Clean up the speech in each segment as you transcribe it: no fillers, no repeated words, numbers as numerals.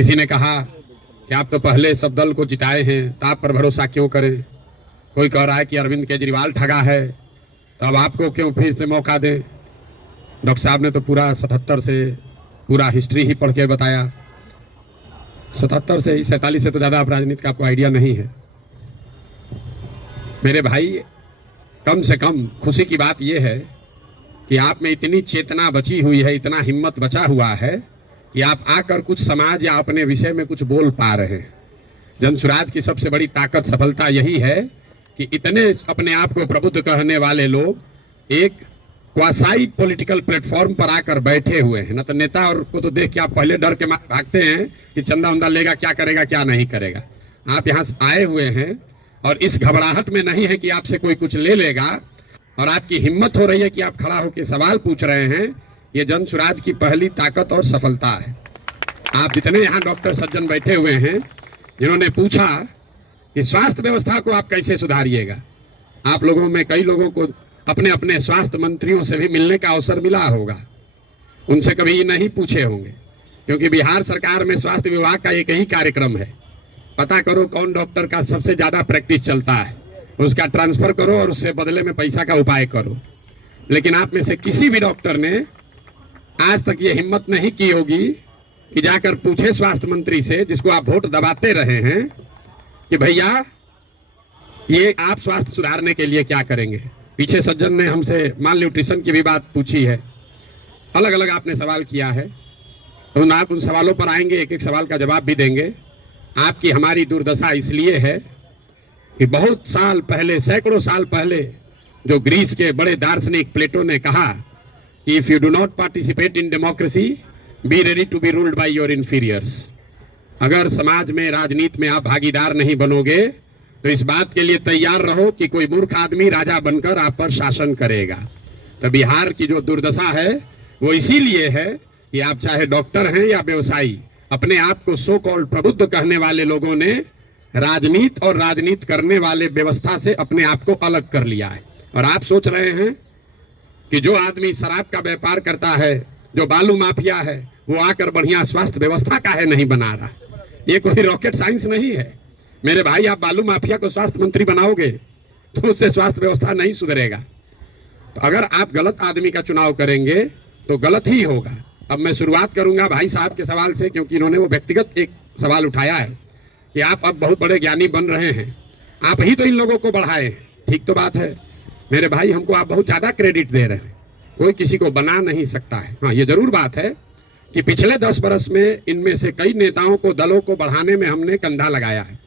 किसी ने कहा कि आप तो पहले सब दल को जिताए हैं, तो आप पर भरोसा क्यों करें। कोई कह रहा है कि अरविंद केजरीवाल ठगा है, तो अब आपको क्यों फिर से मौका दें। डॉक्टर साहब ने तो पूरा 77 से पूरा हिस्ट्री ही पढ़ के बताया। 77 से ही 47 से तो ज़्यादा आप राजनीति का आपको आइडिया नहीं है। मेरे भाई, कम से कम खुशी की बात यह है कि आप में इतनी चेतना बची हुई है, इतना हिम्मत बचा हुआ है कि आप आकर कुछ समाज या अपने विषय में कुछ बोल पा रहे हैं। जनसुराज की सबसे बड़ी ताकत, सफलता यही है कि इतने अपने आप को प्रबुद्ध कहने वाले लोग एक क्वासाई पॉलिटिकल प्लेटफॉर्म पर आकर बैठे हुए हैं। न तो नेता और को तो देख के आप पहले डर के भागते हैं कि चंदा उंदा लेगा, क्या करेगा क्या नहीं करेगा। आप यहाँ आए हुए हैं और इस घबराहट में नहीं है कि आपसे कोई कुछ ले लेगा, और आपकी हिम्मत हो रही है कि आप खड़ा होकर सवाल पूछ रहे हैं। ये जनसुराज की पहली ताकत और सफलता है। आप जितने यहाँ डॉक्टर सज्जन बैठे हुए हैं, जिन्होंने पूछा कि स्वास्थ्य व्यवस्था को आप कैसे सुधारिएगा, आप लोगों में कई लोगों को अपने अपने स्वास्थ्य मंत्रियों से भी मिलने का अवसर मिला होगा। उनसे कभी ये नहीं पूछे होंगे, क्योंकि बिहार सरकार में स्वास्थ्य विभाग का एक ही कार्यक्रम है, पता करो कौन डॉक्टर का सबसे ज्यादा प्रैक्टिस चलता है, उसका ट्रांसफर करो और उससे बदले में पैसा का उपाय करो। लेकिन आप में से किसी भी डॉक्टर ने आज तक ये हिम्मत नहीं की होगी कि जाकर पूछे स्वास्थ्य मंत्री से, जिसको आप वोट दबाते रहे हैं, कि भैया ये आप स्वास्थ्य सुधारने के लिए क्या करेंगे। पीछे सज्जन ने हमसे माल न्यूट्रिशन की भी बात पूछी है, अलग अलग आपने सवाल किया है, तो आप उन सवालों पर आएंगे, एक एक सवाल का जवाब भी देंगे। आपकी हमारी दुर्दशा इसलिए है कि बहुत साल पहले, सैकड़ों साल पहले, जो ग्रीस के बड़े दार्शनिक प्लेटो ने कहा कि if you do not participate in democracy, be ready to be ruled by your inferiors. अगर समाज में, राजनीति में आप भागीदार नहीं बनोगे तो इस बात के लिए तैयार रहो कि कोई मूर्ख आदमी राजा बनकर आप पर शासन करेगा। तो बिहार की जो दुर्दशा है वो इसीलिए है कि आप चाहे डॉक्टर हैं या व्यवसायी, अपने आप को सो कॉल्ड प्रबुद्ध कहने वाले लोगों ने राजनीति और राजनीति करने वाले व्यवस्था से अपने आप को अलग कर लिया है। और आप सोच रहे हैं कि जो आदमी शराब का व्यापार करता है, जो बालू माफिया है, वो आकर बढ़िया स्वास्थ्य व्यवस्था काहे नहीं बना रहा। ये कोई रॉकेट साइंस नहीं है मेरे भाई। आप बालू माफिया को स्वास्थ्य मंत्री बनाओगे तो उससे स्वास्थ्य व्यवस्था नहीं सुधरेगा। तो अगर आप गलत आदमी का चुनाव करेंगे तो गलत ही होगा। अब मैं शुरुआत करूंगा भाई साहब के सवाल से, क्योंकि इन्होंने वो व्यक्तिगत एक सवाल उठाया है कि आप अब बहुत बड़े ज्ञानी बन रहे हैं, आप ही तो इन लोगों को बढ़ाए। ठीक तो बात है मेरे भाई, हमको आप बहुत ज्यादा क्रेडिट दे रहे हैं, कोई किसी को बना नहीं सकता है। हाँ, ये जरूर बात है कि पिछले 10 बरस में इनमें से कई नेताओं को, दलों को बढ़ाने में हमने कंधा लगाया है।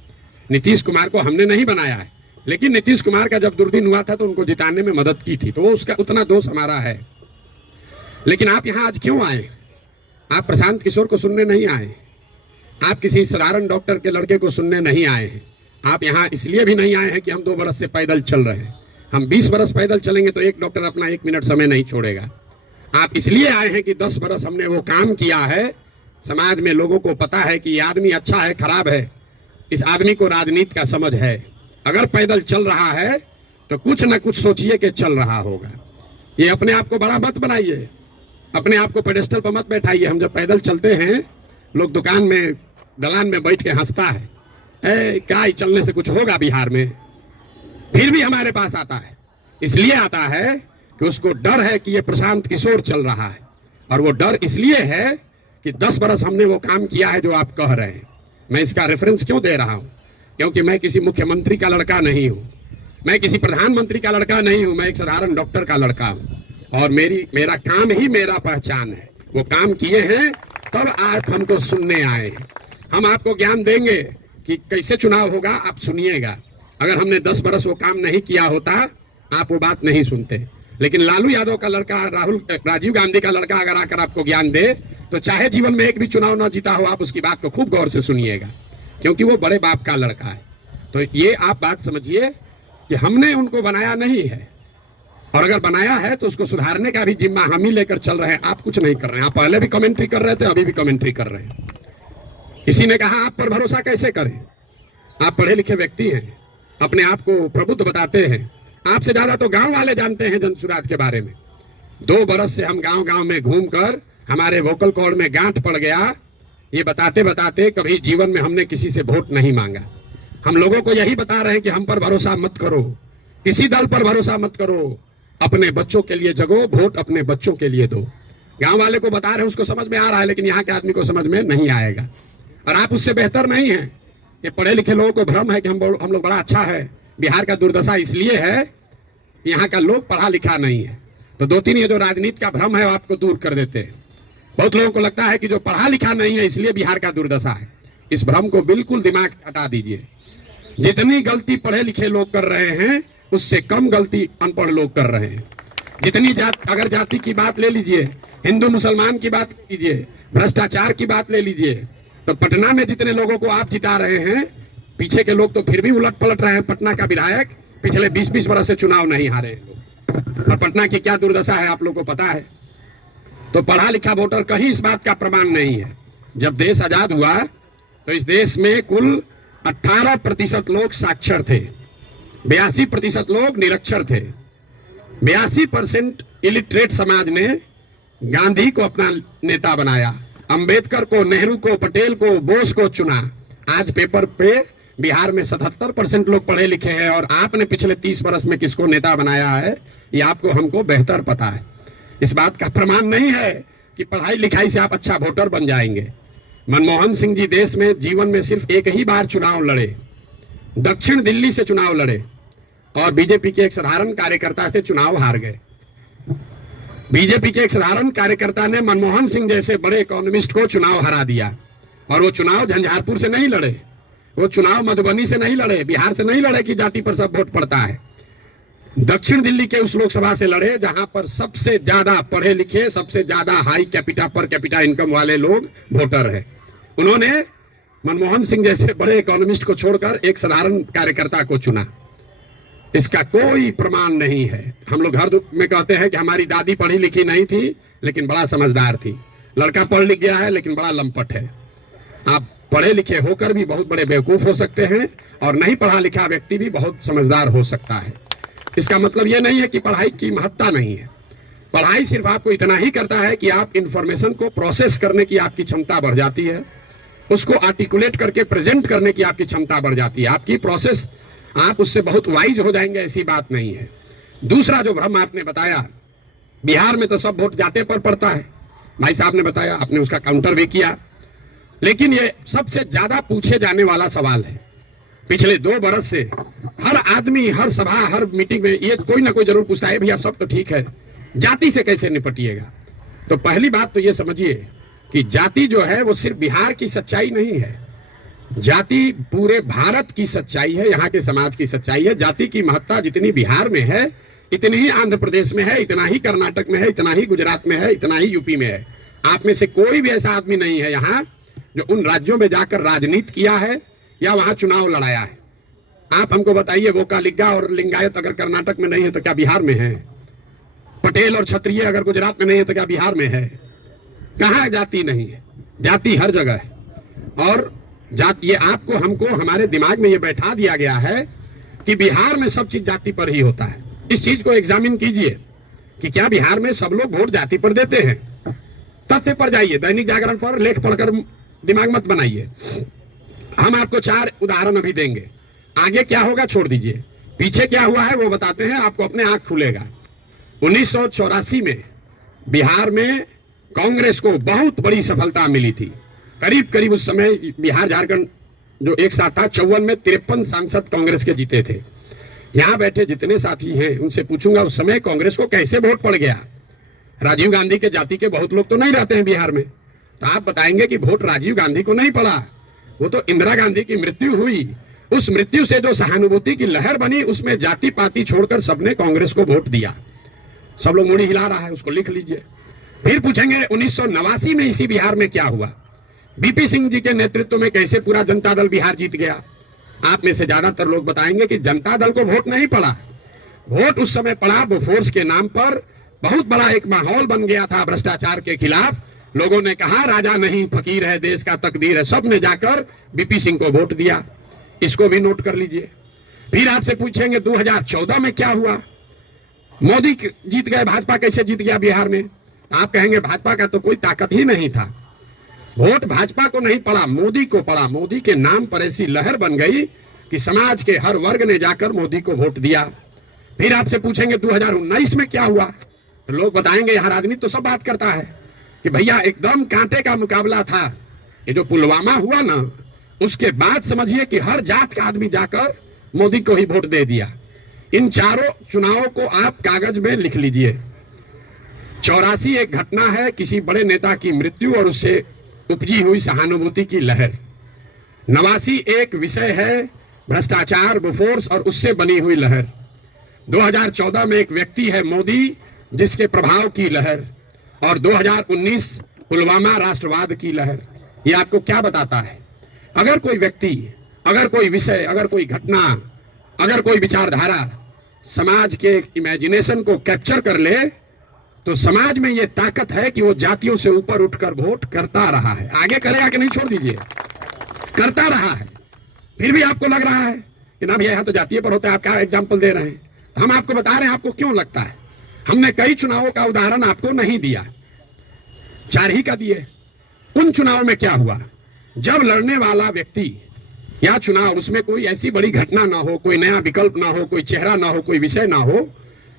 नीतीश कुमार को हमने नहीं बनाया है, लेकिन नीतीश कुमार का जब दुर्दिन हुआ था तो उनको जिताने में मदद की थी, तो वो उसका उतना दोष हमारा है। लेकिन आप यहाँ आज क्यों आए? आप प्रशांत किशोर को सुनने नहीं आए, आप किसी साधारण डॉक्टर के लड़के को सुनने नहीं आए हैं। आप यहाँ इसलिए भी नहीं आए हैं कि हम 2 बरस से पैदल चल रहे हैं। हम 20 बरस पैदल चलेंगे तो एक डॉक्टर अपना 1 मिनट समय नहीं छोड़ेगा। आप इसलिए आए हैं कि 10 बरस हमने वो काम किया है, समाज में लोगों को पता है कि ये आदमी अच्छा है, खराब है, इस आदमी को राजनीति का समझ है। अगर पैदल चल रहा है तो कुछ न कुछ सोचिए कि चल रहा होगा। ये अपने आप को बड़ा मत बनाइए, अपने आप को पेडेस्टल पर मत बैठाइए। हम जब पैदल चलते हैं, लोग दुकान में, दलान में बैठ के हंसता है, क्या चलने से कुछ होगा बिहार में। फिर भी हमारे पास आता है, इसलिए आता है कि उसको डर है कि ये प्रशांत किशोर चल रहा है। और वो डर इसलिए है कि 10 बरस हमने वो काम किया है जो आप कह रहे हैं। मैं इसका रेफरेंस क्यों दे रहा हूं? क्योंकि मैं किसी मुख्यमंत्री का लड़का नहीं हूं, मैं किसी प्रधानमंत्री का लड़का नहीं हूं, मैं एक साधारण डॉक्टर का लड़का हूं। और मेरा काम ही मेरा पहचान है। वो काम किए हैं तब आप हमको सुनने आए हैं। हम आपको ज्ञान देंगे कि कैसे चुनाव होगा, आप सुनिएगा। अगर हमने 10 बरस वो काम नहीं किया होता, आप वो बात नहीं सुनते। लेकिन लालू यादव का लड़का, राजीव गांधी का लड़का अगर आकर आपको ज्ञान दे, तो चाहे जीवन में एक भी चुनाव ना जीता हो, आप उसकी बात को खूब गौर से सुनिएगा, क्योंकि वो बड़े बाप का लड़का है। तो ये आप बात समझिए कि हमने उनको बनाया नहीं है, और अगर बनाया है तो उसको सुधारने का भी जिम्मा हम ही लेकर चल रहे हैं। आप कुछ नहीं कर रहे हैं। आप पहले भी कमेंट्री कर रहे थे, अभी भी कमेंट्री कर रहे हैं। किसी ने कहा आप पर भरोसा कैसे करें? आप पढ़े लिखे व्यक्ति हैं, अपने आप को प्रबुद्ध बताते हैं, आपसे ज्यादा तो गांव वाले जानते हैं जनसुराज के बारे में। 2 बरस से हम गांव गांव में घूमकर हमारे वोकल कॉर्ड में गांठ पड़ गया ये बताते बताते कभी जीवन में हमने किसी से वोट नहीं मांगा। हम लोगों को यही बता रहे हैं कि हम पर भरोसा मत करो, किसी दल पर भरोसा मत करो, अपने बच्चों के लिए जगो, वोट अपने बच्चों के लिए दो। गांव वाले को बता रहे हैं, उसको समझ में आ रहा है, लेकिन यहाँ के आदमी को समझ में नहीं आएगा। और आप उससे बेहतर नहीं हैं। ये पढ़े लिखे लोगों को भ्रम है कि हम लोग बड़ा अच्छा है। बिहार का दुर्दशा इसलिए है कि यहाँ का लोग पढ़ा लिखा नहीं है। तो दो तीन ये जो राजनीति का भ्रम है वो आपको दूर कर देते हैं। बहुत लोगों को लगता है कि जो पढ़ा लिखा नहीं है इसलिए बिहार का दुर्दशा है। इस भ्रम को बिल्कुल दिमाग से हटा दीजिए। जितनी गलती पढ़े लिखे लोग कर रहे हैं उससे कम गलती अनपढ़ लोग कर रहे हैं। जितनी अगर जाति की बात ले लीजिए, हिंदू मुसलमान की बात ले लीजिए, भ्रष्टाचार की बात ले लीजिए, तो पटना में जितने लोगों को आप जिता रहे हैं, पीछे के लोग तो फिर भी उलट पलट रहे हैं। पटना का विधायक पिछले 20-20 वर्ष से चुनाव नहीं हारे हैं। और पटना की क्या दुर्दशा है आप लोग को पता है। तो पढ़ा लिखा वोटर कहीं इस बात का प्रमाण नहीं है। जब देश आजाद हुआ तो इस देश में कुल 18% लोग साक्षर थे, 82% लोग निरक्षर थे। 82% इलिटरेट समाज ने गांधी को अपना नेता बनाया, अंबेडकर को, नेहरू को, पटेल को, बोस को चुना। आज पेपर पे बिहार में 77% लोग पढ़े लिखे हैं। और आपने पिछले 30 वर्ष में किसको नेता बनाया है ये आपको हमको बेहतर पता है। इस बात का प्रमाण नहीं है कि पढ़ाई लिखाई से आप अच्छा वोटर बन जाएंगे। मनमोहन सिंह जी देश में जीवन में सिर्फ एक ही बार चुनाव लड़े, दक्षिण दिल्ली से चुनाव लड़े और बीजेपी के एक साधारण कार्यकर्ता से चुनाव हार गए। बीजेपी के एक साधारण कार्यकर्ता ने मनमोहन सिंह जैसे बड़े इकोनॉमिस्ट को चुनाव हरा दिया। और वो चुनाव झंझारपुर से नहीं लड़े, वो चुनाव मधुबनी से नहीं लड़े, बिहार से नहीं लड़े कि जाति पर सब वोट पड़ता है। दक्षिण दिल्ली के उस लोकसभा से लड़े जहां पर सबसे ज्यादा पढ़े लिखे, सबसे ज्यादा high capita per capita income वाले लोग वोटर हैं। उन्होंने मनमोहन सिंह जैसे बड़े इकोनॉमिस्ट को छोड़कर एक साधारण कार्यकर्ता को चुना। इसका कोई प्रमाण नहीं है। हम लोग हर दुख में कहते हैं कि हमारी दादी पढ़ी लिखी नहीं थी लेकिन बड़ा समझदार थी। लड़का पढ़ लिख गया है लेकिन बड़ा लंपट है। आप पढ़े लिखे होकर भी बहुत बड़े बेवकूफ हो सकते हैं और नहीं पढ़ा लिखा व्यक्ति भी बहुत समझदार हो सकता है। इसका मतलब यह नहीं है कि पढ़ाई की महत्ता नहीं है। पढ़ाई सिर्फ आपको इतना ही करता है कि आप इंफॉर्मेशन को प्रोसेस करने की आपकी क्षमता बढ़ जाती है, उसको आर्टिकुलेट करके प्रेजेंट करने की आपकी क्षमता बढ़ जाती है। आपकी प्रोसेस, आप उससे बहुत वाइज हो जाएंगे, ऐसी बात नहीं है। दूसरा जो भ्रम आपने बताया, बिहार में तो सब वोट जाते पर पड़ता है, भाई साहब ने बताया, आपने उसका काउंटर भी किया। लेकिन ये सबसे ज्यादा पूछे जाने वाला सवाल है। पिछले 2 बरस से हर आदमी, हर सभा, हर मीटिंग में ये कोई ना कोई जरूर पूछता है, भैया सब तो ठीक है, जाति से कैसे निपटिएगा। तो पहली बात तो ये समझिए कि जाति जो है वो सिर्फ बिहार की सच्चाई नहीं है, जाति पूरे भारत की सच्चाई है, यहाँ के समाज की सच्चाई है। जाति की महत्ता जितनी बिहार में है इतनी ही आंध्र प्रदेश में है, इतना ही कर्नाटक में है, इतना ही गुजरात में है, इतना ही यूपी में है। आप में से कोई भी ऐसा आदमी नहीं है यहाँ जो उन राज्यों में जाकर राजनीति किया है या वहां चुनाव लड़ाया है। आप हमको बताइए, वोकालिगा और लिंगायत अगर कर्नाटक में नहीं है तो क्या बिहार में है? पटेल और क्षत्रिय अगर गुजरात में नहीं है तो क्या बिहार में है? कहाँ जाति नहीं है? जाति हर जगह है। और जाति, ये आपको हमको हमारे दिमाग में ये बैठा दिया गया है कि बिहार में सब चीज जाति पर ही होता है। इस चीज को एग्जामिन कीजिए कि क्या बिहार में सब लोग वोट जाति पर देते हैं। तथ्य पर जाइए, दैनिक जागरण पर लेख पढ़कर दिमाग मत बनाइए। हम आपको 4 उदाहरण अभी देंगे, आगे क्या होगा छोड़ दीजिए, पीछे क्या हुआ है वो बताते हैं, आपको अपने आंख खुलेगा। 1984 में बिहार में कांग्रेस को बहुत बड़ी सफलता मिली थी। करीब करीब उस समय बिहार झारखंड जो एक साथ था, 54 में 53 सांसद कांग्रेस के जीते थे। यहां बैठे जितने साथी हैं उनसे पूछूंगा उस समय कांग्रेस को कैसे वोट पड़ गया। राजीव गांधी के जाति के बहुत लोग तो नहीं रहते हैं बिहार में, तो आप बताएंगे कि वोट राजीव गांधी को नहीं पड़ा, वो तो इंदिरा गांधी की मृत्यु हुई। उस मृत्यु से जो सहानुभूति की लहर बनी उसमें जाति पाति छोड़कर सबने कांग्रेस को वोट दिया। सब लोग मुड़ी हिला रहा है, उसको लिख लीजिए। फिर पूछेंगे 1989 में इसी बिहार में क्या हुआ, बीपी सिंह जी के नेतृत्व में कैसे पूरा जनता दल बिहार जीत गया। आप में से ज्यादातर लोग बताएंगे कि जनता दल को वोट नहीं पड़ा, वोट उस समय पड़ा बोफोर्स के नाम पर। बहुत बड़ा एक माहौल बन गया था भ्रष्टाचार के खिलाफ। लोगों ने कहा राजा नहीं फकीर है, देश का तकदीर है, सब ने जाकर बीपी सिंह को वोट दिया। इसको भी नोट कर लीजिए। फिर आपसे पूछेंगे 2014 में क्या हुआ, मोदी जीत गए, भाजपा कैसे जीत गया बिहार में। आप कहेंगे भाजपा का तो कोई ताकत ही नहीं था। वोट भाजपा को नहीं पड़ा, मोदी को पड़ा। मोदी के नाम पर ऐसी लहर बन गई कि समाज के हर वर्ग ने जाकर मोदी को वोट दिया। फिर आपसे पूछेंगे 2019 में क्या हुआ, तो लोग बताएंगे, यहां राजनीति तो सब बात करता है कि भैया एकदम कांटे का मुकाबला था। ये जो पुलवामा हुआ ना, उसके बाद समझिए कि हर जात का आदमी जाकर मोदी को ही वोट दे दिया। इन चारों चुनावों को आप कागज में लिख लीजिए। 84 एक घटना है, किसी बड़े नेता की मृत्यु और उससे उपजी हुई सहानुभूति की लहर। 89 एक विषय है, भ्रष्टाचार, बोफोर्स और उससे बनी हुई लहर। 2014 में एक व्यक्ति है मोदी, जिसके प्रभाव की लहर। और 2019 पुलवामा राष्ट्रवाद की लहर। ये आपको क्या बताता है? अगर कोई व्यक्ति, अगर कोई विषय, अगर कोई घटना, अगर कोई विचारधारा समाज के इमेजिनेशन को कैप्चर कर ले, तो समाज में ये ताकत है कि वो जातियों से ऊपर उठकर वोट करता रहा है। आगे करेगा कि नहीं, छोड़ दीजिए, करता रहा है। फिर भी आपको लग रहा है कि ना भैया यहाँ तो जातीय पर होता है, आप क्या एग्जाम्पल दे रहे हैं? हम आपको बता रहे हैं आपको क्यों लगता है। हमने कई चुनावों का उदाहरण आपको नहीं दिया, 4 ही का दिए। उन चुनाव में क्या हुआ, जब लड़ने वाला व्यक्ति या चुनाव, उसमें कोई ऐसी बड़ी घटना ना हो, कोई नया विकल्प ना हो, कोई चेहरा ना हो, कोई विषय ना हो,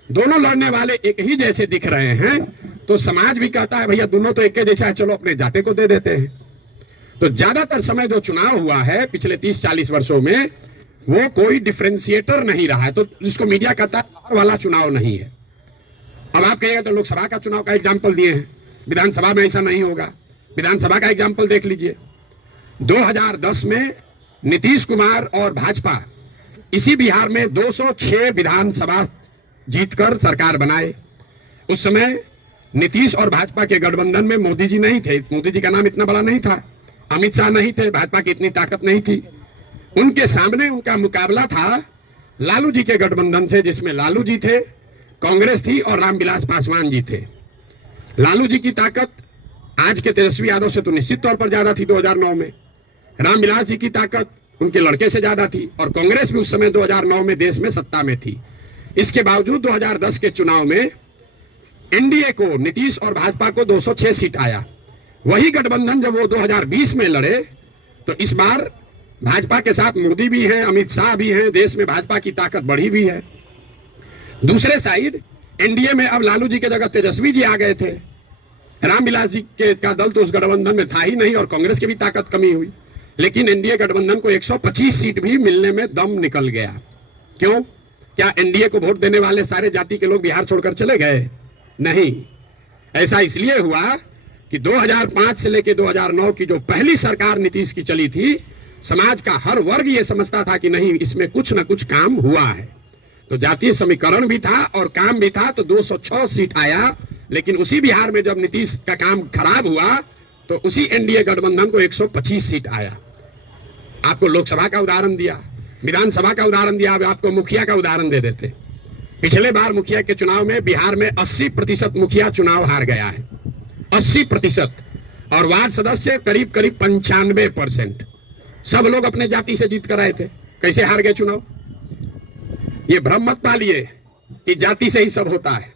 दोनों लड़ने वाले एक ही जैसे दिख रहे हैं, तो समाज भी कहता है भैया दोनों तो एक जैसा है, चलो अपने जाते को दे देते हैं। तो ज्यादातर समय जो चुनाव हुआ है पिछले 30-40 वर्षों में, वो कोई डिफरेंशिएटर नहीं रहा है। तो जिसको मीडिया कहता है पावर वाला चुनाव नहीं है। अब आप कहिएगा तो लोकसभा का चुनाव का एग्जाम्पल दिए हैं, विधानसभा में ऐसा नहीं होगा। विधानसभा का एग्जाम्पल देख लीजिए। 2010 में नीतीश कुमार और भाजपा इसी बिहार में 206 विधानसभा जीतकर सरकार बनाए। उस समय नीतीश और भाजपा के गठबंधन में मोदी जी नहीं थे, मोदी जी का नाम इतना बड़ा नहीं था, अमित शाह नहीं थे, भाजपा की इतनी ताकत नहीं थी। उनके सामने उनका मुकाबला था लालू जी के गठबंधन से, जिसमें लालू जी थे, कांग्रेस थी और रामविलास पासवान जी थे। लालू जी की ताकत आज के तेजस्वी यादव से तो निश्चित तौर पर ज्यादा थी 2009 में। रामविलास जी की ताकत उनके लड़के से ज्यादा थी और कांग्रेस भी उस समय 2009 में देश में सत्ता में थी। इसके बावजूद 2010 के चुनाव में एनडीए को, नीतीश और भाजपा को 206 सीट आया। वही गठबंधन जब वो 2020 में लड़े, तो इस बार भाजपा के साथ मोदी भी हैं, अमित शाह भी हैं, देश में भाजपा की ताकत बढ़ी भी है। दूसरे साइड एनडीए में अब लालू जी के जगह तेजस्वी जी आ गए थे। रामविलास जी का दल तो उस गठबंधन में था ही नहीं और कांग्रेस की भी ताकत कमी हुई। लेकिन एनडीए गठबंधन को 125 सीट भी मिलने में दम निकल गया। क्यों? क्या एनडीए को वोट देने वाले सारे जाति के लोग बिहार छोड़कर चले गए? नहीं। ऐसा इसलिए हुआ कि 2005 से लेकर 2009 की जो पहली सरकार नीतीश की चली थी, समाज का हर वर्ग ये समझता था कि नहीं, इसमें कुछ ना कुछ काम हुआ है। तो जातीय समीकरण भी था और काम भी था, तो 206 सीट आया। लेकिन उसी बिहार में जब नीतीश का काम खराब हुआ, तो उसी एनडीए गठबंधन को 125 सीट आया। आपको लोकसभा का उदाहरण दिया, विधानसभा का उदाहरण दिया, अब आपको मुखिया का उदाहरण दे देते। पिछले बार मुखिया के चुनाव में बिहार में 80% मुखिया चुनाव हार गया है, 80%। और वार्ड सदस्य करीब करीब 95%। सब लोग अपने जाति से जीत कर आए थे। कैसे हार गए चुनाव? ये भ्रम मत पालिए कि जाति से ही सब होता है।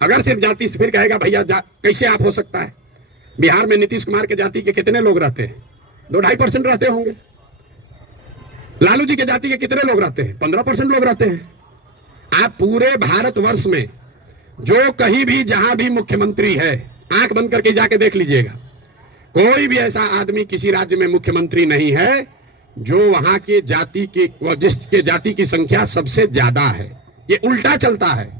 अगर सिर्फ जाति से, फिर कहेगा भैया कैसे आप हो सकता है? बिहार में नीतीश कुमार के जाति के कितने लोग रहते हैं? 2-2.5% रहते होंगे। लालू जी के जाति के कितने लोग रहते हैं? 15% लोग रहते हैं। आप पूरे भारतवर्ष में जो कहीं भी जहां भी मुख्यमंत्री है, आंख बंद करके जाके देख लीजिएगा, कोई भी ऐसा आदमी किसी राज्य में मुख्यमंत्री नहीं है जो वहां के जाति की, जिसके जाति की संख्या सबसे ज्यादा है। ये उल्टा चलता है।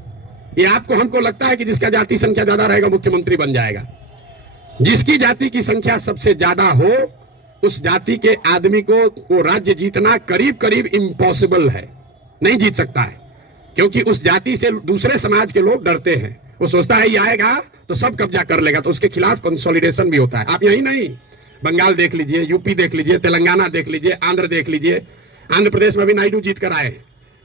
ये आपको हमको लगता है कि जिसका जाति संख्या ज्यादा रहेगा मुख्यमंत्री बन जाएगा। जिसकी जाति की संख्या सबसे ज्यादा हो, उस जाति के आदमी को राज्य जीतना करीब करीब इम्पॉसिबल है, नहीं जीत सकता है। क्योंकि उस जाति से दूसरे समाज के लोग डरते हैं। वो सोचता है ये आएगा तो सब कब्जा कर लेगा, तो उसके खिलाफ कंसोलिडेशन भी होता है। आप यही नहीं, बंगाल देख लीजिए, यूपी देख लीजिए, तेलंगाना देख लीजिए, आंध्र देख लीजिए। आंध्र प्रदेश में भी नायडू जीत कर आए,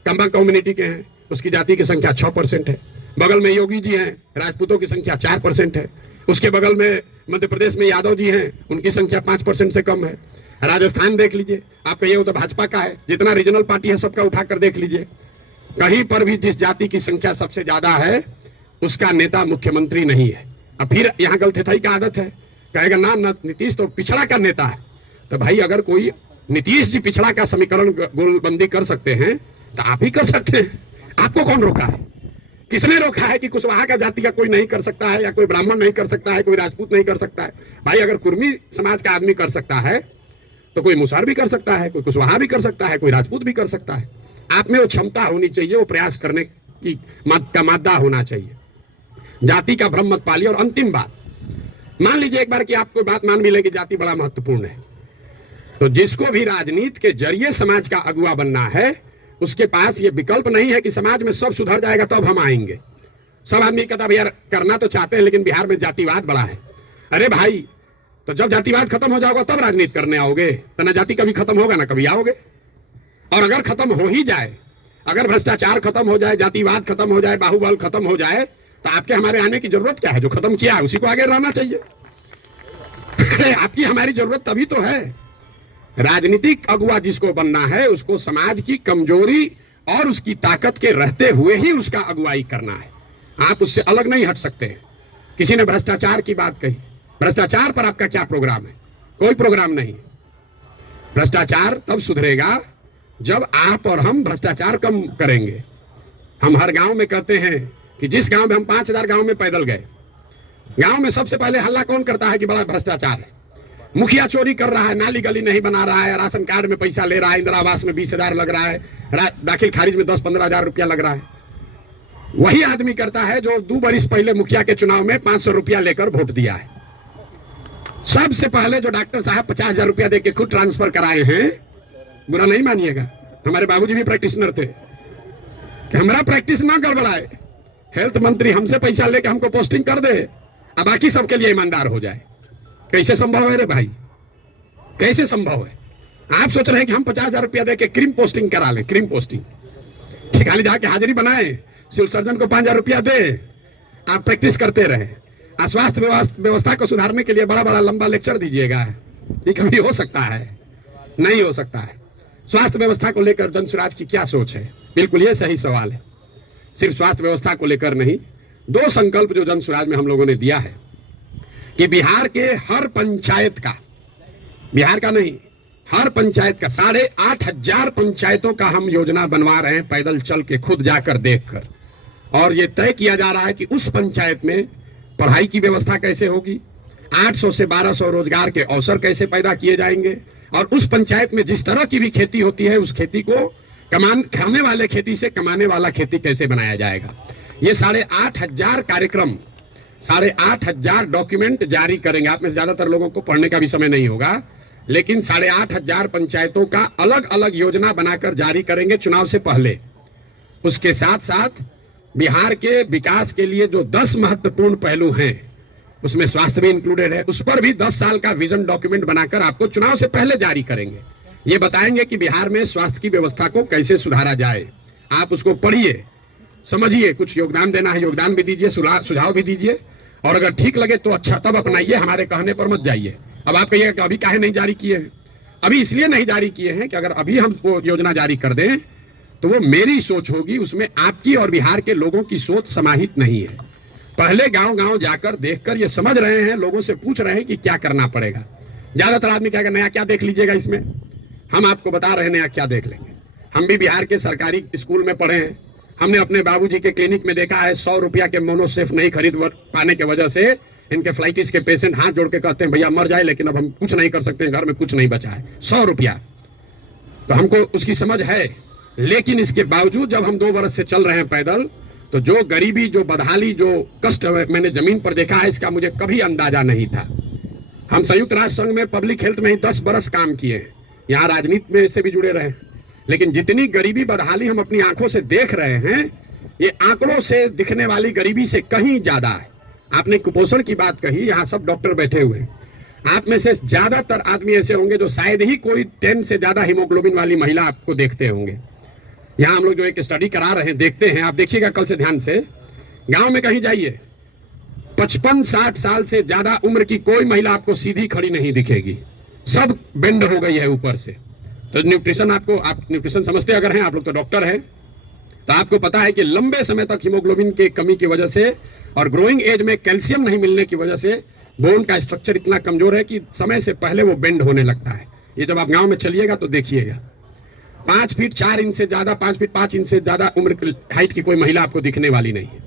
कंबा कम्युनिटी के हैं, उसकी जाति की संख्या 6% है। बगल में योगी जी हैं, राजपूतों की संख्या 4% है। उसके बगल में मध्य प्रदेश में यादव जी हैं, उनकी संख्या 5% से कम है। राजस्थान देख लीजिए, आप कहिए वो तो भाजपा का है। जितना रीजनल पार्टी है सबका उठाकर देख लीजिए, कहीं पर भी जिस जाति की संख्या सबसे ज्यादा है उसका नेता मुख्यमंत्री नहीं है। अब फिर यहाँ गलतफहमी का आदत है कहेगा ना नीतीश तो पिछड़ा का नेता है। तो भाई अगर कोई नीतीश जी पिछड़ा का समीकरण गोलबंदी कर सकते हैं तो आप ही कर सकते हैं। आपको कौन रोका है? किसने रोका है कि कुशवाहा का जाति का कोई नहीं कर सकता है, या कोई ब्राह्मण नहीं कर सकता है, कोई राजपूत नहीं कर सकता है? भाई अगर कुर्मी समाज का आदमी कर सकता है तो कोई मुसहर भी कर सकता है, कोई कुशवाहा भी कर सकता है, कोई राजपूत भी कर सकता है। आप में वो क्षमता होनी चाहिए, वो प्रयास करने की का मादा होना चाहिए। जाति का भ्रम मत पालिए। और अंतिम बात, मान लीजिए एक बार कि आपको बात मान भी ले कि जाति बड़ा महत्वपूर्ण है, तो जिसको भी राजनीति के जरिए समाज का अगुवा बनना है उसके पास ये विकल्प नहीं है कि समाज में सब सुधर जाएगा तब हम आएंगे। सब आदमी कहता भैया करना तो चाहते हैं लेकिन बिहार में जातिवाद बड़ा है। अरे भाई, तो जब जातिवाद खत्म हो जाएगा तब राजनीति करने आओगे, तो ना जाति कभी खत्म होगा ना कभी आओगे। और अगर खत्म हो ही जाए, अगर भ्रष्टाचार खत्म हो जाए, जातिवाद खत्म हो जाए, बाहुबल खत्म हो जाए, तो आपके हमारे आने की जरूरत क्या है? जो खत्म किया है उसी को आगे रहना चाहिए। अरे आपकी हमारी जरूरत तभी तो है। राजनीतिक अगुवा जिसको बनना है उसको समाज की कमजोरी और उसकी ताकत के रहते हुए ही उसका अगुवाई करना है। आप उससे अलग नहीं हट सकते। किसी ने भ्रष्टाचार की बात कही, भ्रष्टाचार पर आपका क्या प्रोग्राम है? कोई प्रोग्राम नहीं। भ्रष्टाचार तब सुधरेगा जब आप और हम भ्रष्टाचार कम करेंगे। हम हर गांव में कहते हैं कि जिस गांव में हम 5000 गांव में पैदल गए, गांव में सबसे पहले हल्ला कौन करता है कि बड़ा भ्रष्टाचार है, मुखिया चोरी कर रहा है, नाली गली नहीं बना रहा है, राशन कार्ड में पैसा ले रहा है, इंदिरा आवास में 20,000 लग रहा है, दाखिल खारिज में 10-15 हजार रुपया लग रहा है। वही आदमी करता है जो 2 बरिस पहले मुखिया के चुनाव में 500 रुपया लेकर वोट दिया है। सबसे पहले जो डॉक्टर साहब 50,000 रुपया देकर खुद ट्रांसफर कराए हैं, बुरा नहीं मानिएगा, हमारे बाबूजी भी प्रैक्टिशनर थे, कि हमारा प्रैक्टिस ना गड़बड़ाए, हेल्थ मंत्री हमसे पैसा लेके हमको पोस्टिंग कर दे, अब बाकी सबके लिए ईमानदार हो जाए। कैसे संभव है रे भाई? कैसे संभव है? आप सोच रहे हैं कि हम 50,000 रुपया देके क्रीम पोस्टिंग करा लें, क्रीम पोस्टिंग खाली जाके हाजिरी बनाए, सिविल सर्जन को 5,000 रुपया दे, आप प्रैक्टिस करते रहे। स्वास्थ्य व्यवस्था को सुधारने के लिए बड़ा बड़ा लंबा लेक्चर दीजिएगा, ये कभी हो सकता है? नहीं हो सकता है। स्वास्थ्य व्यवस्था को लेकर जनसुराज की क्या सोच है? बिल्कुल ये सही सवाल है। सिर्फ स्वास्थ्य व्यवस्था को लेकर नहीं, 2 संकल्प जो जनसुराज में हम लोगों ने दिया है कि बिहार के हर पंचायत का, बिहार का नहीं, हर पंचायत का 8,500 पंचायतों का हम योजना बनवा रहे हैं, पैदल चल के खुद जाकर देखकर। और ये तय किया जा रहा है कि उस पंचायत में पढ़ाई की व्यवस्था कैसे होगी, 800 से 1200 रोजगार के अवसर कैसे पैदा किए जाएंगे, और उस पंचायत में जिस तरह की भी खेती होती है उस खेती को खाने वाले खेती से कमाने वाला खेती कैसे बनाया जाएगा। ये 8,500 कार्यक्रम, 8,500 डॉक्यूमेंट जारी करेंगे। आप में से ज्यादातर लोगों को पढ़ने का भी समय नहीं होगा, लेकिन 8,500 पंचायतों का अलग अलग योजना बनाकर जारी करेंगे चुनाव से पहले। उसके साथ साथ बिहार के विकास के लिए जो 10 महत्वपूर्ण पहलू हैं, उसमें स्वास्थ्य भी इंक्लूडेड है, उस पर भी 10 साल का विजन डॉक्यूमेंट बनाकर आपको चुनाव से पहले जारी करेंगे। ये बताएंगे कि बिहार में स्वास्थ्य की व्यवस्था को कैसे सुधारा जाए। आप उसको पढ़िए, समझिए, कुछ योगदान देना है योगदान भी दीजिए, सुझाव भी दीजिए, और अगर ठीक लगे तो अच्छा तब अपनाइए, हमारे कहने पर मत जाइए। अब आप कहिएगा कि अभी काहे नहीं जारी किए हैं? अभी इसलिए नहीं जारी किए हैं कि अगर अभी हम वो योजना जारी कर दें तो वो मेरी सोच होगी, उसमें आपकी और बिहार के लोगों की सोच समाहित नहीं है। पहले गांव गांव जाकर देखकर ये समझ रहे हैं, लोगों से पूछ रहे हैं कि क्या करना पड़ेगा। ज्यादातर आदमी कहेगा नया क्या देख लीजिएगा इसमें, हम आपको बता रहे हैं नया क्या देख लेंगे। हम भी बिहार के सरकारी स्कूल में पढ़े हैं, हमने अपने बाबूजी के क्लिनिक में देखा है 100 रुपया के मोनोसेफ नहीं खरीद पाने के वजह से इनके फ्लाइटिस के पेशेंट हाथ जोड़ के कहते हैं भैया मर जाए, लेकिन अब हम कुछ नहीं कर सकते, घर में कुछ नहीं बचा है, 100 रुपया। तो हमको उसकी समझ है, लेकिन इसके बावजूद जब हम 2 वर्ष से चल रहे हैं पैदल, तो जो गरीबी, जो बदहाली, जो कष्ट मैंने जमीन पर देखा है, इसका मुझे कभी अंदाजा नहीं था। हम संयुक्त राष्ट्र संघ में पब्लिक हेल्थ में ही 10 बरस काम किए हैं, यहाँ राजनीति में से भी जुड़े रहे, लेकिन जितनी गरीबी बदहाली हम अपनी आंखों से देख रहे हैं, ये आंकड़ों से दिखने वाली गरीबी से कहीं ज्यादा है। आपने कुपोषण की बात कही, यहाँ सब डॉक्टर बैठे हुए, आप में से ज्यादातर आदमी ऐसे होंगे जो शायद ही कोई 10 से ज्यादा हीमोग्लोबिन वाली महिला आपको देखते होंगे। यहाँ हम लोग जो एक स्टडी करा रहे हैं, देखते हैं, आप देखिएगा कल से ध्यान से, गांव में कहीं जाइए, 55-60 साल से ज्यादा उम्र की कोई महिला आपको सीधी खड़ी नहीं दिखेगी, सब बेंड हो गई है ऊपर से। तो न्यूट्रिशन, आप न्यूट्रिशन समझते अगर हैं, आप लोग तो डॉक्टर हैं, तो आपको पता है कि लंबे समय तक हीमोग्लोबिन की कमी की वजह से और ग्रोइंग एज में कैल्शियम नहीं मिलने की वजह से बोन का स्ट्रक्चर इतना कमजोर है कि समय से पहले वो बेंड होने लगता है। ये जब आप गांव में चलिएगा तो देखिएगा, 5 फीट 4 इंच से ज्यादा, 5 फीट 5 इंच से ज्यादा उम्र हाइट की कोई महिला आपको दिखने वाली नहीं है।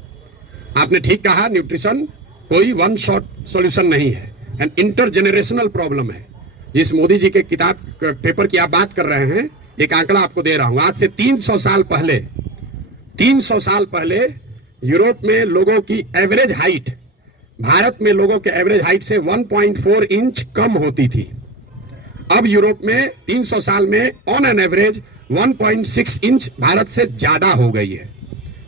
आपने ठीक कहा, न्यूट्रिशन कोई वन शॉट सॉल्यूशन नहीं है, एंड इंटरजेनरेशनल प्रॉब्लम है। जिस मोदी जी के किताब पेपर की आप बात कर रहे हैं, एक आंकड़ा आपको दे रहा हूं। आज से 300 साल पहले यूरोप में लोगों की एवरेज हाइट भारत में लोगों के एवरेज हाइट से 1.4 इंच कम होती थी। अब यूरोप में 300 साल में on an average 1.6 inch Bharat से ज्यादा हो गई है।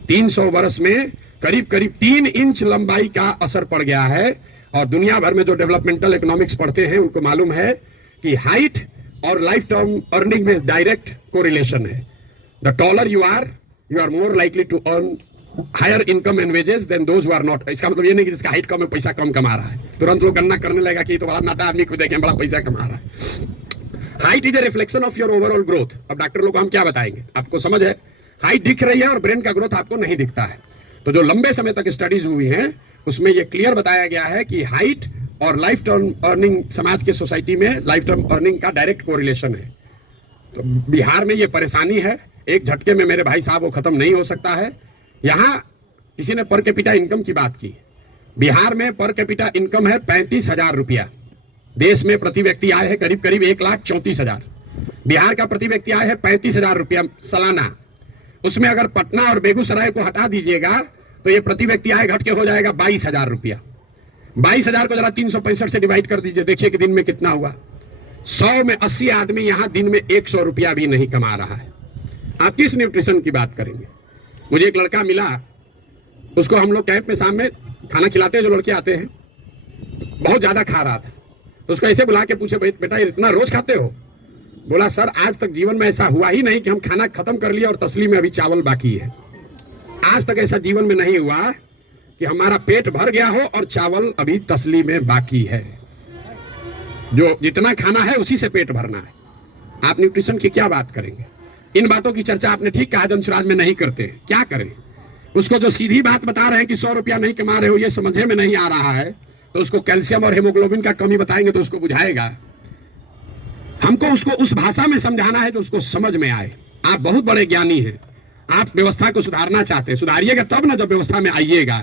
300 वर्ष में करीब करीब 3 इंच लंबाई का असर पड़ गया है। और दुनिया भर में जो डेवलपमेंटल इकोनॉमिक्स पढ़ते हैं उनको मालूम है कि हाइट और लाइफ टाइम अर्निंग में डायरेक्ट कोरिलेशन है। The taller you are more likely to earn higher income and wages than those who are not. इसका मतलब ये नहीं कि जिसका हाइट कम है पैसा कम कमा रहा है, तुरंत लोग गणना करने लगेगा कि तो बड़ा नाटा आदमी को देखें बड़ा पैसा कमा रहा है। Height is a reflection of your overall growth. अब डॉक्टर लोग हम क्या बताएंगे, आपको समझ है, हाइट दिख रही है और ब्रेन का ग्रोथ आपको नहीं दिखता है। तो जो लंबे समय तक स्टडीज हुई हैं उसमें यह क्लियर बताया गया है कि हाइट और लाइफ टाइम अर्निंग, समाज के सोसाइटी में लाइफ टाइम अर्निंग का डायरेक्ट कोरिलेशन है। तो बिहार में ये परेशानी है, एक झटके में मेरे भाई साहब वो खत्म नहीं हो सकता है। यहां किसी ने पर कैपिटा इनकम की बात की। बिहार में पर कैपिटा इनकम है 35,000 रुपया। देश में प्रति व्यक्ति आय है करीब करीब 1,34,000। बिहार का प्रति व्यक्ति आय है 35,000 रुपया सालाना। उसमें अगर पटना और बेगूसराय को हटा दीजिएगा तो ये प्रति व्यक्ति आय घट के हो जाएगा 22,000 रुपया। 22,000 को जरा 365 से डिवाइड कर दीजिए, देखिए कि दिन में कितना हुआ। 100 में 80 आदमी यहां दिन में 100 रुपया भी नहीं कमा रहा है। आप किस न्यूट्रिशन की बात करेंगे। मुझे एक लड़का मिला, उसको हम लोग कैंप में शाम में खाना खिलाते हैं, जो लड़के आते हैं, बहुत ज्यादा खा रहा था। तो उसको ऐसे बुला के पूछे, बेटा इतना रोज खाते हो। बोला सर आज तक जीवन में ऐसा हुआ ही नहीं कि हम खाना खत्म कर लिया और तसली में अभी चावल बाकी है। आज तक ऐसा जीवन में नहीं हुआ कि हमारा पेट भर गया हो और चावल अभी तसली में बाकी है। जो जितना खाना है उसी से पेट भरना है। आप न्यूट्रिशन की क्या बात करेंगे। इन बातों की चर्चा आपने ठीक कहा जनसुराज में नहीं करते। क्या करें, उसको जो सीधी बात बता रहे हैं कि 100 रुपया नहीं कमा रहे हो, ये समझे में नहीं आ रहा है, तो उसको कैल्शियम और हेमोग्लोबिन का कमी बताएंगे तो उसको बुझाएगा। हमको उसको उस भाषा में समझाना है जो उसको समझ में आए। आप बहुत बड़े ज्ञानी हैं, आप व्यवस्था को सुधारना चाहते हैं, सुधारिएगा तब ना जब व्यवस्था में आइएगा।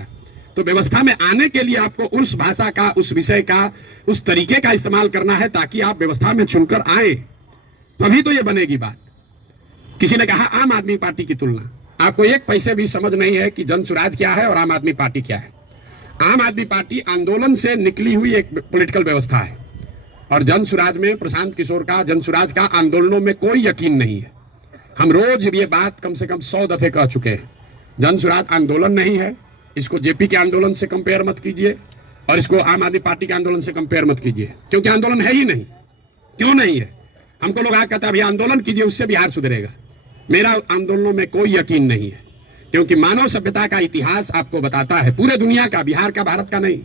तो व्यवस्था में आने के लिए आपको उस भाषा का, उस विषय का, उस तरीके का इस्तेमाल करना है ताकि आप व्यवस्था में चुनकर आए, तभी तो ये बनेगी बात। किसी ने कहा आम आदमी पार्टी की तुलना, आपको एक पैसे भी समझ नहीं है कि जनसुराज क्या है और आम आदमी पार्टी क्या है। आम आदमी पार्टी आंदोलन से निकली हुई एक पॉलिटिकल व्यवस्था है और जनसुराज में प्रशांत किशोर का, जनसुराज का आंदोलनों में कोई यकीन नहीं है। हम रोज ये बात कम से कम 100 दफे कह चुके हैं। जनसुराज आंदोलन नहीं है, इसको जेपी के आंदोलन से कंपेयर मत कीजिए और इसको आम आदमी पार्टी के आंदोलन से कंपेयर मत कीजिए, क्योंकि आंदोलन है ही नहीं। क्यों नहीं है, हमको लोग कहते हैं आंदोलन कीजिए उससे बिहार सुधरेगा। मेरा आंदोलनों में कोई यकीन नहीं है, क्योंकि मानव सभ्यता का इतिहास आपको बताता है, पूरे दुनिया का, बिहार का, भारत का नहीं,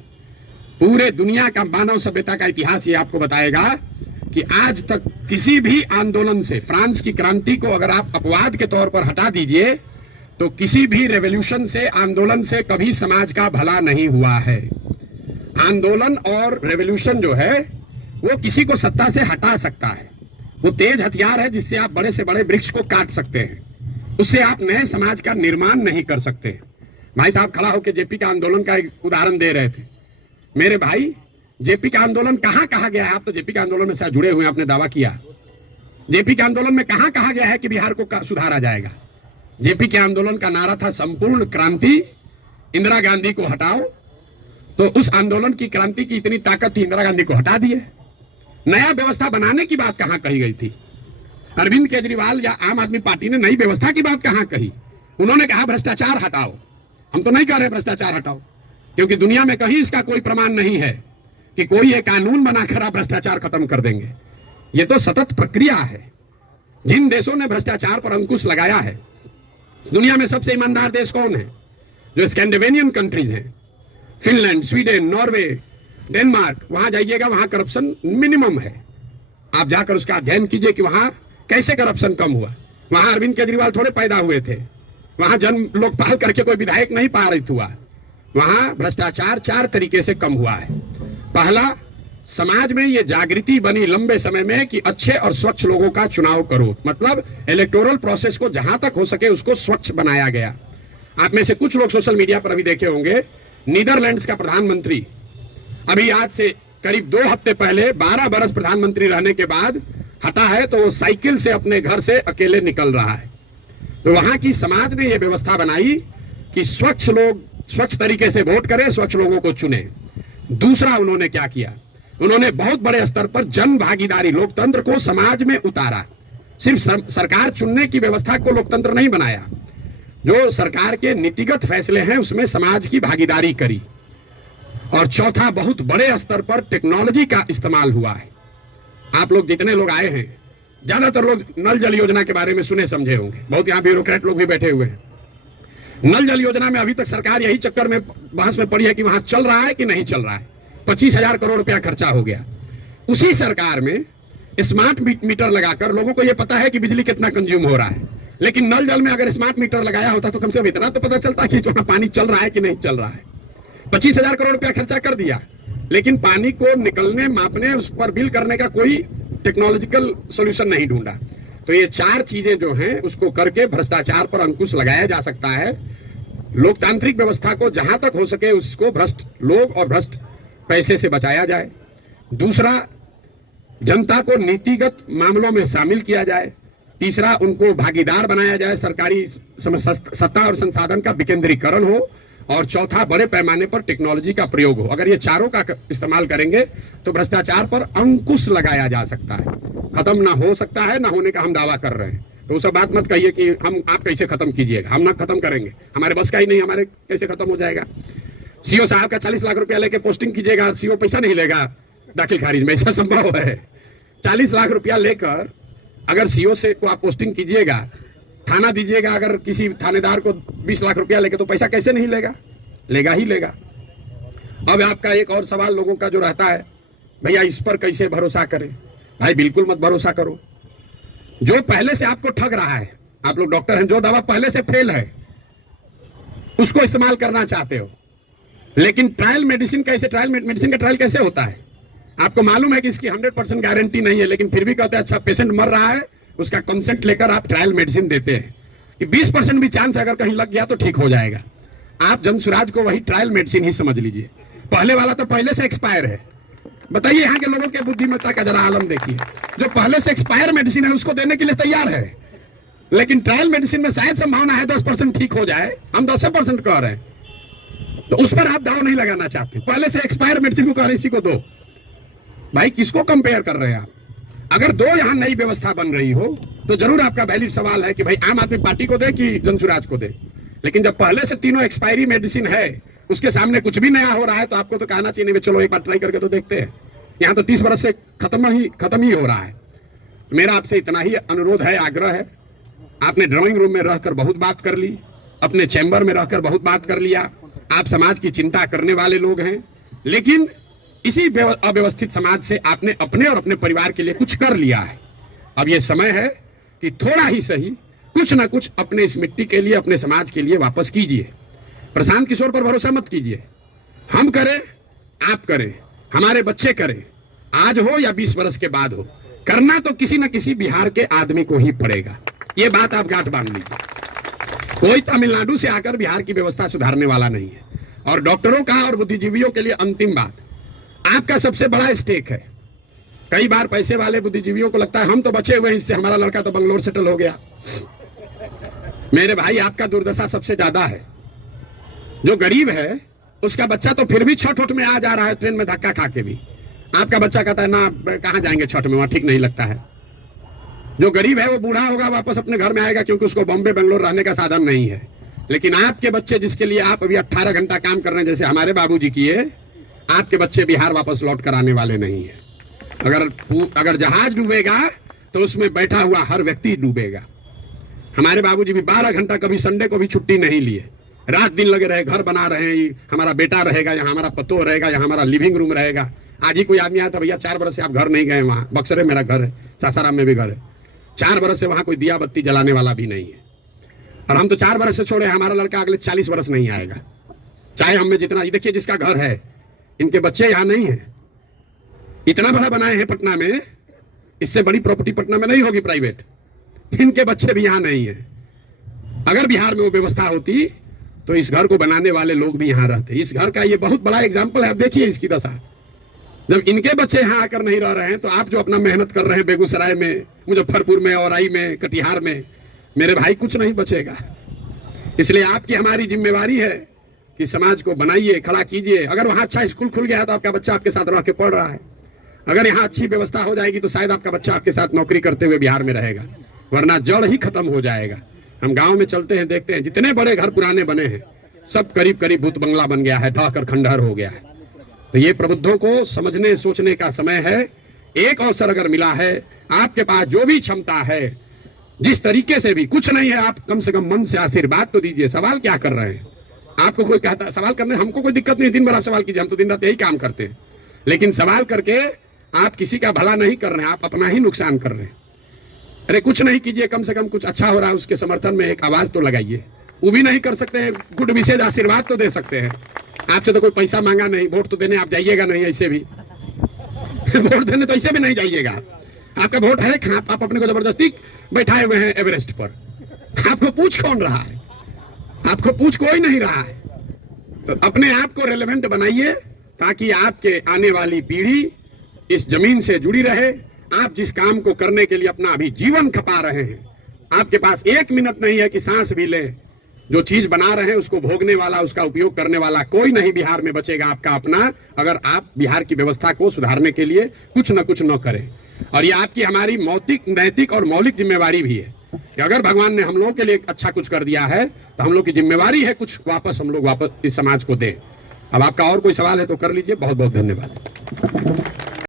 पूरे दुनिया का मानव सभ्यता का इतिहास ये आपको बताएगा कि आज तक किसी भी आंदोलन से, फ्रांस की क्रांति को अगर आप अपवाद के तौर पर हटा दीजिए तो किसी भी रेवोल्यूशन से, आंदोलन से कभी समाज का भला नहीं हुआ है। आंदोलन और रेवोल्यूशन जो है वो किसी को सत्ता से हटा सकता है। वो तेज हथियार है जिससे आप बड़े से बड़े वृक्ष को काट सकते हैं, उससे आप नए समाज का निर्माण नहीं कर सकते। भाई साहब खड़ा होकर जेपी का आंदोलन का एक उदाहरण दे रहे थे। मेरे भाई, जेपी का आंदोलन कहां कहा गया है, आप तो जेपी के आंदोलन में शायद जुड़े हुए हैं, आपने दावा किया। जेपी के आंदोलन में कहां कहा गया है कि बिहार को सुधारा जाएगा। जेपी के आंदोलन का नारा था संपूर्ण क्रांति, इंदिरा गांधी को हटाओ। तो उस आंदोलन की, क्रांति की इतनी ताकत थी, इंदिरा गांधी को हटा दिए। नया व्यवस्था बनाने की बात कहां कही गई थी। अरविंद केजरीवाल या आम आदमी पार्टी ने नई व्यवस्था की बात कहां कही। उन्होंने कहा भ्रष्टाचार हटाओ। हम तो नहीं कह रहे भ्रष्टाचार हटाओ, क्योंकि दुनिया में कहीं इसका कोई प्रमाण नहीं है कि कोई एक कानून बनाकर आप भ्रष्टाचार खत्म कर देंगे। ये तो सतत प्रक्रिया है। जिन देशों ने भ्रष्टाचार पर अंकुश लगाया है, दुनिया में सबसे ईमानदार देश कौन है, जो स्कैंडिनेवियन कंट्रीज हैं, फिनलैंड, स्वीडन, नॉर्वे, डेनमार्क, वहां जाइएगा, वहां करप्शन मिनिमम है। आप जाकर उसका अध्ययन कीजिए कि वहां कैसे करप्शन कम हुआ। वहां अरविंद केजरीवाल थोड़े पैदा हुए थे, वहां जन लोकपाल करके कोई विधायक नहीं पारित हुआ। वहां भ्रष्टाचार 4 तरीके से कम हुआ है। पहला, समाज में ये जागृति बनी लंबे समय में कि अच्छे और स्वच्छ लोगों का चुनाव करो, मतलब इलेक्टोरल प्रोसेस को जहां तक हो सके उसको स्वच्छ बनाया गया। आप में से कुछ लोग सोशल मीडिया पर अभी देखे होंगे, नीदरलैंड्स का प्रधानमंत्री अभी आज से करीब 2 हफ्ते पहले 12 बरस प्रधानमंत्री रहने के बाद हटा है, तो वो साइकिल से अपने घर से अकेले निकल रहा है। तो वहां की समाज ने यह व्यवस्था बनाई कि स्वच्छ लोग स्वच्छ तरीके से वोट करें, स्वच्छ लोगों को चुने। दूसरा उन्होंने क्या किया, उन्होंने बहुत बड़े स्तर पर जन भागीदारी, लोकतंत्र को समाज में उतारा। सिर्फ सरकार चुनने की व्यवस्था को लोकतंत्र नहीं बनाया, जो सरकार के नीतिगत फैसले हैं उसमें समाज की भागीदारी करी। और चौथा, बहुत बड़े स्तर पर टेक्नोलॉजी का इस्तेमाल हुआ है। आप लोग जितने लोग आए हैं, ज्यादातर लोग नल जल योजना के बारे में सुने समझे होंगे, बहुत यहाँ ब्यूरोक्रेट लोग भी बैठे हुए हैं। नल जल योजना में अभी तक सरकार यही चक्कर में बहस में पड़ी है कि वहां चल रहा है कि नहीं चल रहा है। 25,000 करोड़ रुपया खर्चा हो गया। उसी सरकार में स्मार्ट मीटर लगाकर लोगों को यह पता है कि बिजली कितना कंज्यूम हो रहा है, लेकिन नल जल में अगर स्मार्ट मीटर लगाया होता तो कम से कम इतना तो पता चलता कि वहां पानी चल रहा है कि नहीं चल रहा है। 25,000 करोड़ रुपया खर्चा कर दिया, लेकिन पानी को निकलने, मापने, उस पर बिल करने का कोई टेक्नोलॉजिकल सॉल्यूशन नहीं ढूंढा। तो ये 4 चीजें जो हैं उसको करके भ्रष्टाचार पर अंकुश लगाया जा सकता है। लोकतांत्रिक व्यवस्था को जहां तक हो सके उसको भ्रष्ट लोग और भ्रष्ट पैसे से बचाया जाए। दूसरा, जनता को नीतिगत मामलों में शामिल किया जाए। तीसरा, उनको भागीदार बनाया जाए, सरकारी सत्ता और संसाधन का विकेंद्रीकरण हो। और चौथा, बड़े पैमाने पर टेक्नोलॉजी का प्रयोग हो। अगर ये चारों का इस्तेमाल करेंगे तो भ्रष्टाचार पर अंकुश लगाया जा सकता है। खत्म ना हो सकता है, ना होने का हम दावा कर रहे हैं। तो वो सब बात मत कहिए कि आप कैसे खत्म कीजिएगा, हम ना खत्म करेंगे, हमारे बस का ही नहीं, हमारे कैसे खत्म हो जाएगा। सीओ साहब का 40 लाख रुपया लेके पोस्टिंग कीजिएगा, सीओ पैसा नहीं लेगा दाखिल खारिज में, ऐसा संभव है? 40 लाख रुपया लेकर अगर सीओ से को आप पोस्टिंग कीजिएगा, थाना दीजिएगा, अगर किसी थानेदार को 20 लाख रुपया लेके, तो पैसा कैसे नहीं लेगा? लेगा ही लेगा। अब आपका एक और सवाल लोगों का जो रहता है, भैया इस पर कैसे भरोसा करें? भाई बिल्कुल मत भरोसा करो। जो पहले से आपको ठग रहा है, आप लोग डॉक्टर हैं, जो दवा पहले से फेल है उसको इस्तेमाल करना चाहते हो, लेकिन ट्रायल मेडिसिन कैसे, मेडिसिन का ट्रायल कैसे होता है? आपको मालूम है कि इसकी 100% गारंटी नहीं है, लेकिन फिर भी कहते हैं अच्छा पेशेंट मर रहा है, उसका कंसेंट लेकर आप ट्रायल मेडिसिन देते हैं कि 20% भी चांस अगर कहीं लग गया तो ठीक हो जाएगा। आप जनसुराज को वही ट्रायल मेडिसिन ही समझ लीजिए। पहले वाला तो पहले से एक्सपायर है। बताइए यहाँ के लोगों के बुद्धिमत्ता का जरा आलम देखिए। जो पहले से एक्सपायर मेडिसिन है उसको देने के लिए तैयार है, लेकिन ट्रायल मेडिसिन में शायद संभावना है 10% ठीक हो जाए, हम 10% कह रहे हैं, तो उस पर आप दाव नहीं लगाना चाहते। पहले से एक्सपायर मेडिसिन को कह रहे इसी को दो। भाई किसको कंपेयर कर रहे हैं आप? अगर दो यहाँ नई व्यवस्था बन रही हो तो जरूर आपका वैलिड सवाल है कि भाई आम आदमी पार्टी को दे कि जनसुराज को दे। लेकिन जब पहले से तीनों एक्सपायरी मेडिसिन है, उसके सामने कुछ भी नया हो रहा है, तो आपको तो कहना चाहिए नहीं चलो एक बार ट्राई करके तो देखते हैं। यहाँ तो 30 बरस से खत्म ही हो रहा है। मेरा आपसे इतना ही अनुरोध है, आग्रह है। आपने ड्राइंग रूम में रहकर बहुत बात कर ली, अपने चैम्बर में रहकर बहुत बात कर लिया, आप समाज की चिंता करने वाले लोग हैं, लेकिन इसी अव्यवस्थित समाज से आपने अपने और अपने परिवार के लिए कुछ कर लिया है। अब यह समय है कि थोड़ा ही सही कुछ ना कुछ अपने इस मिट्टी के लिए, अपने समाज के लिए वापस कीजिए। प्रशांत किशोर पर भरोसा मत कीजिए। हम करें, आप करें, हमारे बच्चे करें, आज हो या 20 वर्ष के बाद हो, करना तो किसी न किसी बिहार के आदमी को ही पड़ेगा। ये बात आप गांठ बांध लीजिए। कोई तमिलनाडु से आकर बिहार की व्यवस्था सुधारने वाला नहीं है। और डॉक्टरों का और बुद्धिजीवियों के लिए अंतिम बात, आपका सबसे बड़ा स्टेक है। कई बार पैसे वाले बुद्धिजीवियों को लगता है हम तो बचे हुए हैं, इससे हमारा लड़का तो बंगलोर सेटल हो गया। मेरे भाई, आपका दुर्दशा सबसे ज्यादा है। जो गरीब है उसका बच्चा तो फिर भी छठ में आ जा रहा है, ट्रेन में धक्का खा के भी। आपका बच्चा कहता है ना कहां जाएंगे छठ में, वहां ठीक नहीं लगता है। जो गरीब है वो बूढ़ा होगा, वापस अपने घर में आएगा, क्योंकि उसको बॉम्बे बंगलोर रहने का साधन नहीं है। लेकिन आपके बच्चे, जिसके लिए आप अभी 18 घंटा काम कर रहे हैं, जैसे हमारे बाबूजी किए, आपके बच्चे बिहार वापस लौट कर आने वाले नहीं है। अगर जहाज डूबेगा तो उसमें बैठा हुआ हर व्यक्ति डूबेगा। हमारे बाबूजी भी 12 घंटा, कभी संडे को भी छुट्टी नहीं लिए, रात दिन लगे रहे, घर बना रहे हैं, हमारा बेटा रहेगा, यहाँ हमारा पतोह रहेगा, यहाँ हमारा लिविंग रूम रहेगा। आज ही कोई आदमी आया था, भैया 4 बरस से आप घर नहीं गए, वहाँ बक्सर मेरा घर है, सासाराम में भी घर है, 4 बरस से वहाँ कोई दिया बत्ती जलाने वाला भी नहीं है। और हम तो 4 बरस से छोड़े, हमारा लड़का अगले 40 बरस नहीं आएगा, चाहे हमें जितना। ये देखिए जिसका घर है, इनके बच्चे यहाँ नहीं है, इतना बड़ा बनाए हैं पटना में, इससे बड़ी प्रॉपर्टी पटना में नहीं होगी प्राइवेट। इनके बच्चे भी यहां नहीं है। अगर बिहार में वो व्यवस्था होती तो इस घर को बनाने वाले लोग भी यहां रहते। इस घर का ये बहुत बड़ा एग्जाम्पल है। अब देखिए इसकी दशा, जब इनके बच्चे यहां आकर नहीं रह रहे हैं तो आप जो अपना मेहनत कर रहे हैं बेगूसराय में, मुजफ्फरपुर में, औराई में, कटिहार में, मेरे भाई कुछ नहीं बचेगा। इसलिए आपकी हमारी जिम्मेवारी है कि समाज को बनाइए, खड़ा कीजिए। अगर वहां अच्छा स्कूल खुल गया है तो आपका बच्चा आपके साथ रह के पढ़ रहा है। अगर यहाँ अच्छी व्यवस्था हो जाएगी तो शायद आपका बच्चा आपके साथ नौकरी करते हुए बिहार में रहेगा, वरना जड़ ही खत्म हो जाएगा। हम गांव में चलते हैं, देखते हैं जितने बड़े घर पुराने बने हैं सब करीब करीब भूत बंगला बन गया है, ढहकर खंडहर हो गया है। तो ये प्रबुद्धों को समझने सोचने का समय है। एक अवसर अगर मिला है, आपके पास जो भी क्षमता है, जिस तरीके से भी, कुछ नहीं है, आप कम से कम मन से आशीर्वाद तो दीजिए। सवाल क्या कर रहे हैं? आपको कोई कहता सवाल करने, हमको कोई दिक्कत नहीं, दिन भर आप सवाल कीजिए, हम तो दिन रात यही काम करते हैं। लेकिन सवाल करके आप किसी का भला नहीं कर रहे हैं, आप अपना ही नुकसान कर रहे हैं। अरे कुछ नहीं कीजिए, कम से कम कुछ अच्छा हो रहा है उसके समर्थन में एक आवाज तो लगाइए। वो भी नहीं कर सकते हैं, गुड विशेष आशीर्वाद तो दे सकते हैं। आपसे तो कोई पैसा मांगा नहीं, वोट तो देने आप जाइएगा नहीं ऐसे भी वोट देने तो ऐसे भी नहीं जाइएगा। आपका वोट है, आप अपने को जबरदस्ती बैठाए हुए हैं एवरेस्ट पर। आपको पूछ कौन रहा है? आपको पूछ कोई नहीं रहा है। तो अपने आप को रेलेवेंट बनाइए ताकि आपके आने वाली पीढ़ी इस जमीन से जुड़ी रहे। आप जिस काम को करने के लिए अपना अभी जीवन खपा रहे हैं, आपके पास एक मिनट नहीं है कि सांस भी ले। जो चीज बना रहे हैं उसको भोगने वाला, उसका उपयोग करने वाला कोई नहीं बिहार में बचेगा आपका अपना, अगर आप बिहार की व्यवस्था को सुधारने के लिए कुछ न कुछ न करें। और ये आपकी हमारी नैतिक और मौलिक जिम्मेवारी भी है कि अगर भगवान ने हम लोगों के लिए अच्छा कुछ कर दिया है तो हम लोग की जिम्मेवारी है कुछ वापस हम लोग इस समाज को दें। अब आपका और कोई सवाल है तो कर लीजिए। बहुत बहुत धन्यवाद।